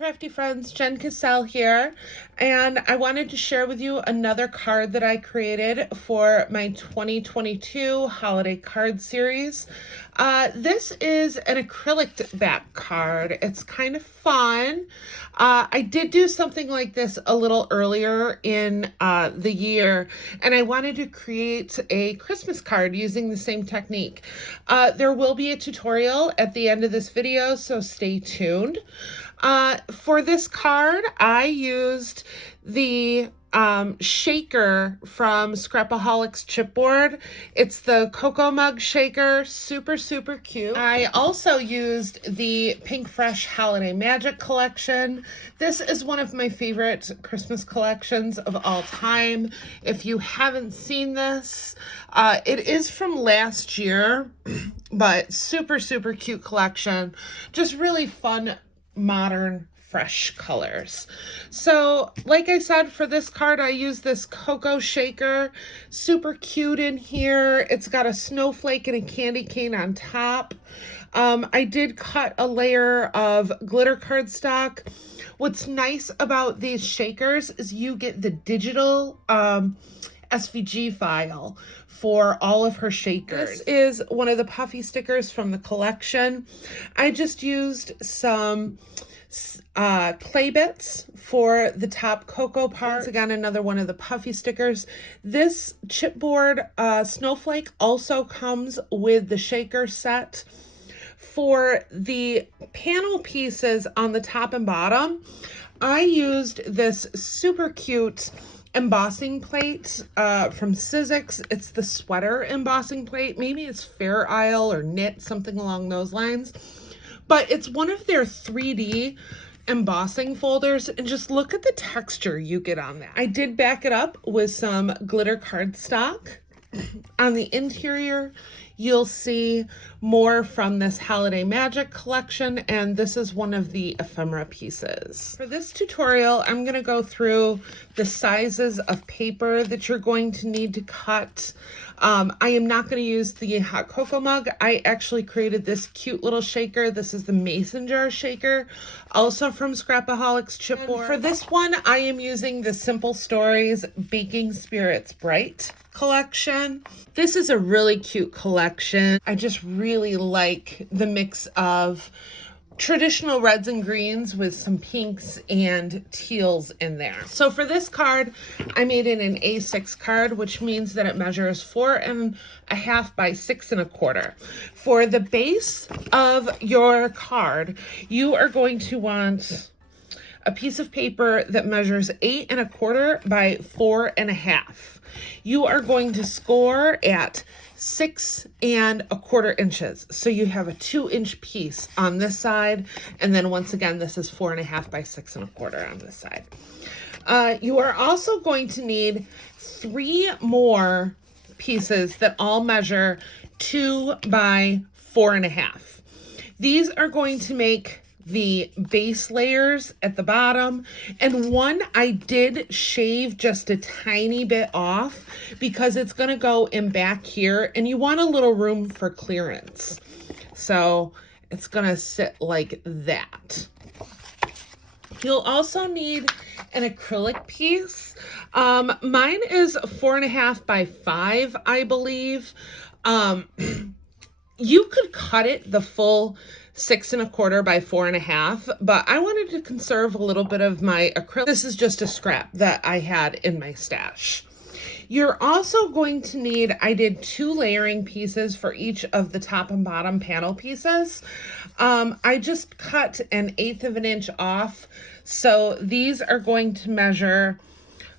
crafty friends, JENNCASCELL here, and I wanted to share with you another card that I created for my 2022 holiday card series. This is an acrylic back card. It's kind of fun. I did do something like this a little earlier in the year, and I wanted to create a Christmas card using the same technique. There will be a tutorial at the end of this video, so stay tuned. For this card, I used the shaker from Scrapaholics Chipboard. It's the cocoa mug shaker, super cute. I also used the Pink Fresh Holiday Magic collection. This is one of my favorite Christmas collections of all time. If you haven't seen this, it is from last year, but super cute collection. Just really fun, modern, fresh colors. So like I said, for this card, I use this cocoa shaker, super cute in here. It's got a snowflake and a candy cane on top. I did cut a layer of glitter cardstock. What's nice about these shakers is you get the digital SVG file for all of her shakers. This is one of the puffy stickers from the collection. I just used some clay bits for the top cocoa part. Once again, another one of the puffy stickers. This chipboard snowflake also comes with the shaker set. For the panel pieces on the top and bottom, I used this super cute embossing plate from Sizzix. It's the sweater embossing plate. Maybe it's Fair Isle or Knit, something along those lines. But it's one of their 3D embossing folders, and just look at the texture you get on that. I did back it up with some glitter cardstock. On the interior, you'll see more from this Holiday Magic collection, and this is one of the ephemera pieces. For this tutorial, I'm going to go through the sizes of paper that you're going to need to cut. I am not going to use the hot cocoa mug. I actually created this cute little shaker. This is the mason jar shaker, also from Scrapaholics Chipboard. For this one, I am using the Simple Stories Baking Spirits Bright collection. This is a really cute collection. I just really like the mix of traditional reds and greens with some pinks and teals in there. So for this card, I made it an A6 card, which means that it measures 4.5 by 6.25. For the base of your card, you are going to want a piece of paper that measures 8.25 by 4.5. You are going to score at 6.25 inches. So you have a 2-inch piece on this side. And then once again, this is 4.5 by 6.25 on this side. You are also going to need 3 more pieces that all measure 2 by 4.5. These are going to make the base layers at the bottom, and one I did shave just a tiny bit off because it's going to go in back here, and you want a little room for clearance, so it's going to sit like that. You'll also need an acrylic piece. Mine is 4.5 by 5, I believe. You could cut it the full 6.25 by 4.5, but I wanted to conserve a little bit of my acrylic. This is just a scrap that I had in my stash. You're also going to need, I did 2 layering pieces for each of the top and bottom panel pieces. I just cut 1/8 of an inch off. So these are going to measure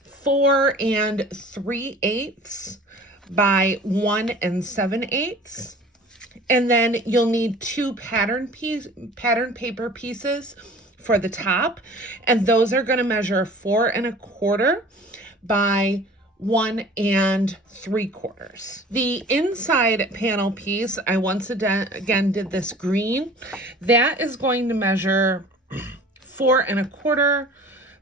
4 3/8 by 1 7/8. And then you'll need 2 pattern paper pieces for the top, and those are going to measure 4.25 by 1 3/4. The inside panel piece, I once again did this green. That is going to measure 4.25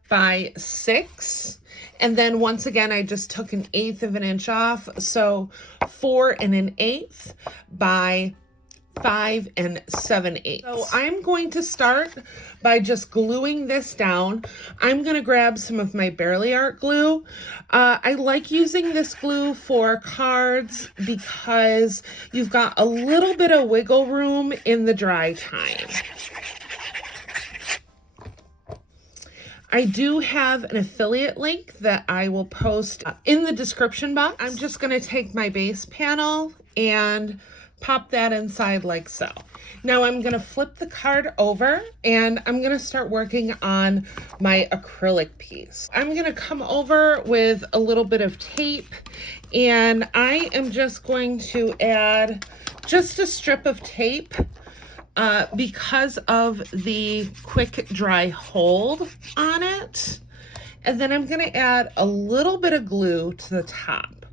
by 6. And then once again, I just took 1/8 of an inch off. So 4 1/8 by 5 7/8. So I'm going to start by just gluing this down. I'm going to grab some of my Barely Art glue. I like using this glue for cards because you've got a little bit of wiggle room in the dry time. I do have an affiliate link that I will post in the description box. I'm just going to take my base panel and pop that inside like so. Now I'm going to flip the card over and I'm going to start working on my acrylic piece. I'm going to come over with a little bit of tape and I am just going to add just a strip of tape because of the quick dry hold on it. And then I'm going to add a little bit of glue to the top.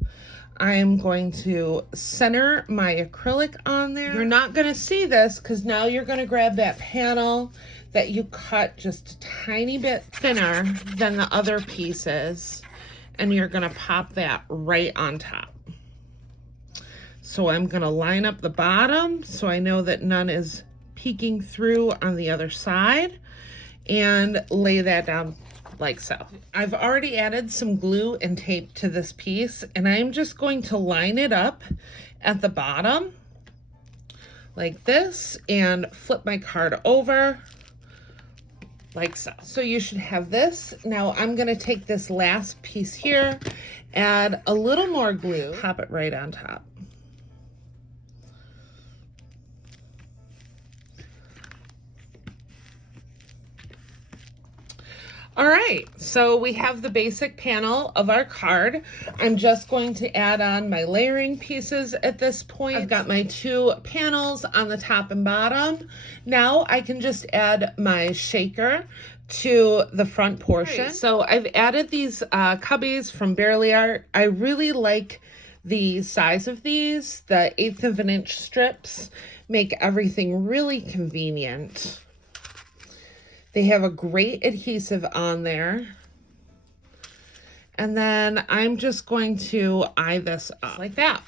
I'm going to center my acrylic on there. You're not going to see this because now you're going to grab that panel that you cut just a tiny bit thinner than the other pieces and you're going to pop that right on top. So I'm going to line up the bottom so I know that none is peeking through on the other side and lay that down like so. I've already added some glue and tape to this piece and I'm just going to line it up at the bottom like this and flip my card over like so. So you should have this. Now I'm going to take this last piece here, add a little more glue, pop it right on top. All right, so we have the basic panel of our card. I'm just going to add on my layering pieces at this point. I've got my 2 panels on the top and bottom. Now I can just add my shaker to the front portion. Right, so I've added these cubbies from Barely Art. I really like the size of these. The 1/8 of an inch strips make everything really convenient. They have a great adhesive on there. And then I'm just going to eye this up like that.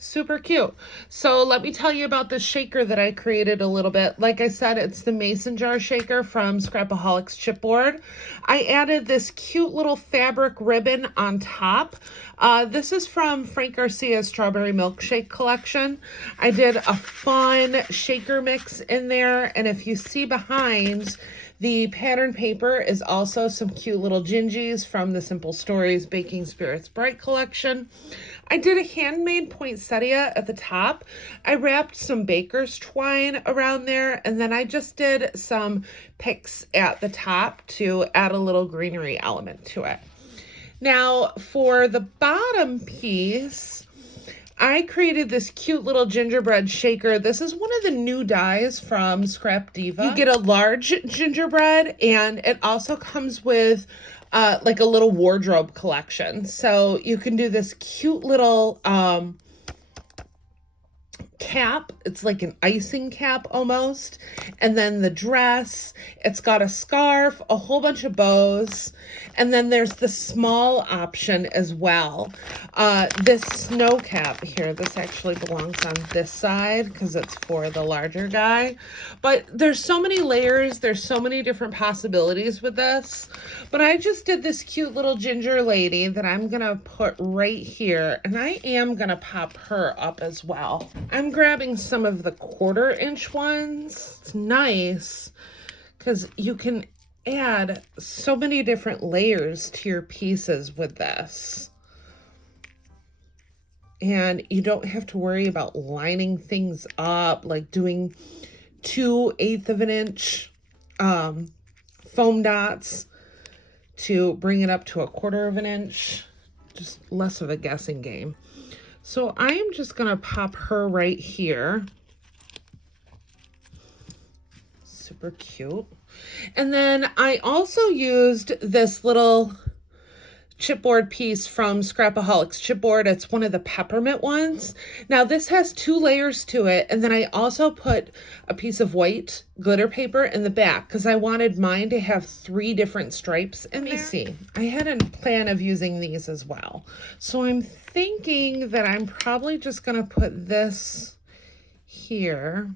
Super cute. So let me tell you about this shaker that I created a little bit. Like I said, it's the mason jar shaker from Scrapaholics Chipboard. I added this cute little fabric ribbon on top. This is from Frank Garcia's Strawberry Milkshake collection. I did a fun shaker mix in there, and if you see behind, the pattern paper is also some cute little gingies from the Simple Stories Baking Spirits Bright collection. I did a handmade poinsettia at the top. I wrapped some baker's twine around there, and then I just did some picks at the top to add a little greenery element to it. Now, for the bottom piece, I created this cute little gingerbread shaker. This is one of the new dies from Scrap Diva. You get a large gingerbread, and it also comes with like a little wardrobe collection. So you can do this cute little cap. It's like an icing cap almost. And then the dress, it's got a scarf, a whole bunch of bows. And then there's the small option as well. This snow cap here, this actually belongs on this side because it's for the larger guy. But there's so many layers. There's so many different possibilities with this. But I just did this cute little ginger lady that I'm going to put right here. And I am going to pop her up as well. I'm grabbing some of the 1/4 inch ones. It's nice because you can add so many different layers to your pieces with this. And you don't have to worry about lining things up, like doing 2 1/8 of an inch foam dots to bring it up to a 1/4 of an inch. Just less of a guessing game. So I am just going to pop her right here. Super cute. And then I also used this little chipboard piece from Scrapaholics Chipboard. It's one of the peppermint ones. Now this has 2 layers to it, and then I also put a piece of white glitter paper in the back because I wanted mine to have 3 different stripes in there. Let me see. I had a plan of using these as well. So I'm thinking that I'm probably just going to put this here.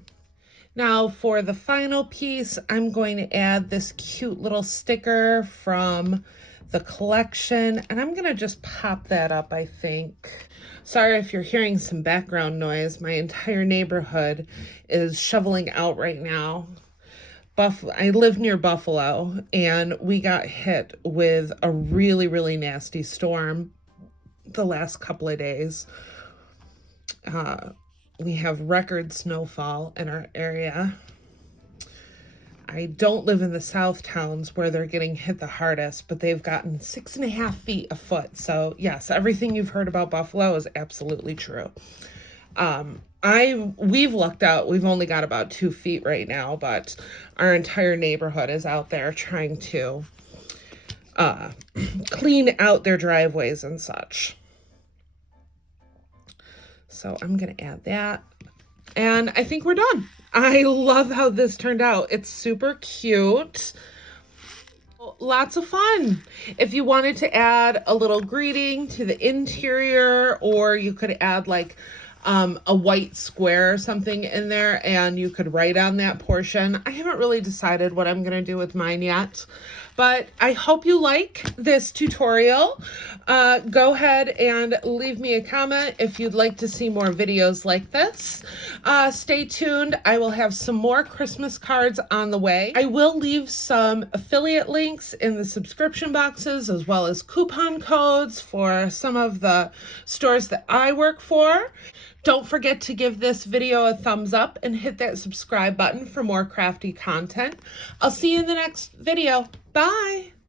Now for the final piece, I'm going to add this cute little sticker from the collection, and I'm gonna just pop that up, I think. Sorry if you're hearing some background noise. My entire neighborhood is shoveling out right now. I live near Buffalo, and we got hit with a really, really nasty storm the last couple of days. We have record snowfall in our area. I don't live in the South towns where they're getting hit the hardest, but they've gotten 6.5 feet a foot. So yes, everything you've heard about Buffalo is absolutely true. We've lucked out. We've only got about 2 feet right now, but our entire neighborhood is out there trying to clean out their driveways and such. So I'm gonna add that, and I think we're done. I love how this turned out. It's super cute. Lots of fun. If you wanted to add a little greeting to the interior, or you could add like a white square or something in there and you could write on that portion. I haven't really decided what I'm going to do with mine yet, but I hope you like this tutorial. Go ahead and leave me a comment if you'd like to see more videos like this. Stay tuned. I will have some more Christmas cards on the way. I will leave some affiliate links in the subscription boxes, as well as coupon codes for some of the stores that I work for. Don't forget to give this video a thumbs up and hit that subscribe button for more crafty content. I'll see you in the next video. Bye.